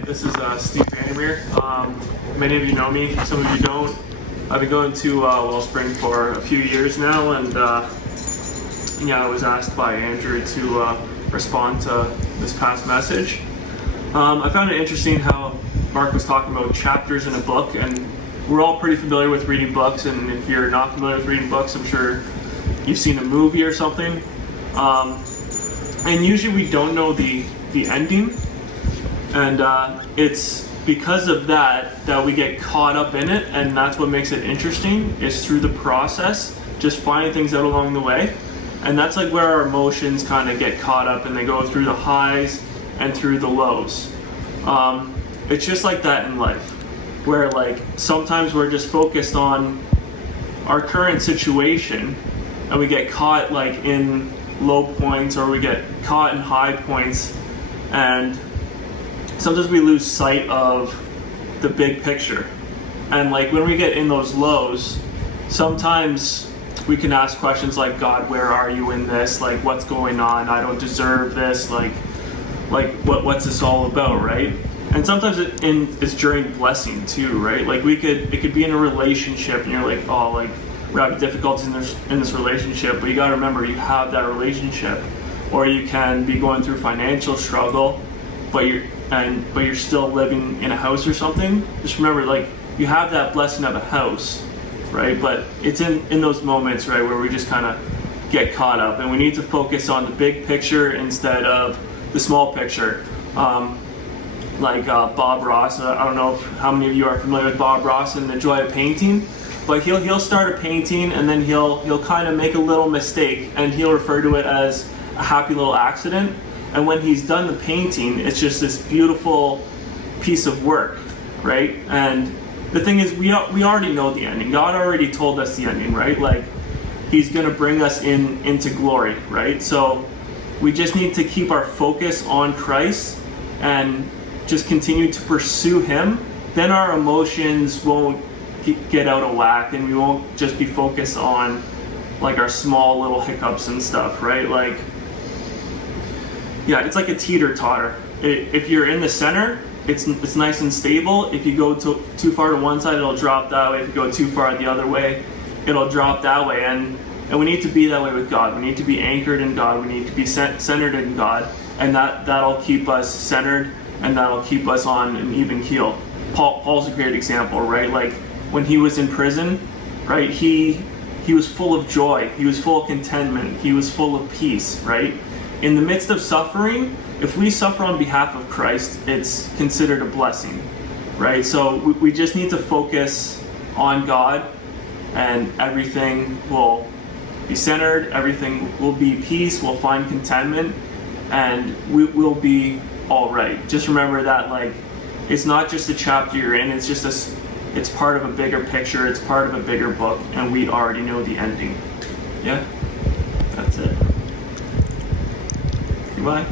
This is Steve Vandermeer. Many of you know me, some of you don't. I've been going to Wellspring for a few years now, and I was asked by Andrew to respond to this past message. I found it interesting how Mark was talking about chapters in a book, and we're all pretty familiar with reading books, and if you're not familiar with reading books, I'm sure you've seen a movie or something. And usually we don't know the ending, and it's because of that we get caught up in it, and that's what makes it interesting, is through the process, just finding things out along the way. And that's like where our emotions kind of get caught up, and they go through the highs and through the lows. It's just like that in life, where like sometimes we're just focused on our current situation, and we get caught like in low points, or we get caught in high points, and sometimes we lose sight of the big picture. And like when we get in those lows, sometimes we can ask questions like, God, where are you in this? Like, what's going on? I don't deserve this. Like what's this all about, right? And sometimes it's during blessing too, right? Like it could be in a relationship, and you're like, oh, like we're having difficulties in this relationship, but you got to remember you have that relationship. Or you can be going through financial struggle, but you're still living in a house or something. Just remember, like, you have that blessing of a house, right? But it's in those moments, right, where we just kind of get caught up, and we need to focus on the big picture instead of the small picture. Bob Ross, I don't know how many of you are familiar with Bob Ross and the joy of painting, but he'll start a painting, and then he'll kind of make a little mistake, and he'll refer to it as a happy little accident. And when he's done the painting, it's just this beautiful piece of work, right? And the thing is, we already know the ending. God already told us the ending, right? Like, he's going to bring us into glory, right? So we just need to keep our focus on Christ and just continue to pursue him. Then our emotions won't get out of whack, and we won't just be focused on like our small little hiccups and stuff, right? Like, yeah, it's like a teeter-totter. If you're in the center, it's nice and stable. If you go too far to one side, it'll drop that way. If you go too far the other way, it'll drop that way. And we need to be that way with God. We need to be anchored in God. We need to be centered in God, and that'll keep us centered, and that'll keep us on an even keel. Paul's a great example, right? Like when he was in prison, right? He was full of joy. He was full of contentment. He was full of peace, right? In the midst of suffering, if we suffer on behalf of Christ, it's considered a blessing, right? So we just need to focus on God, and everything will be centered, everything will be peace, we'll find contentment, and we'll be all right. Just remember that, like, it's not just a chapter you're in, it's part of a bigger picture, it's part of a bigger book, and we already know the ending. Yeah? That's it. Goodbye.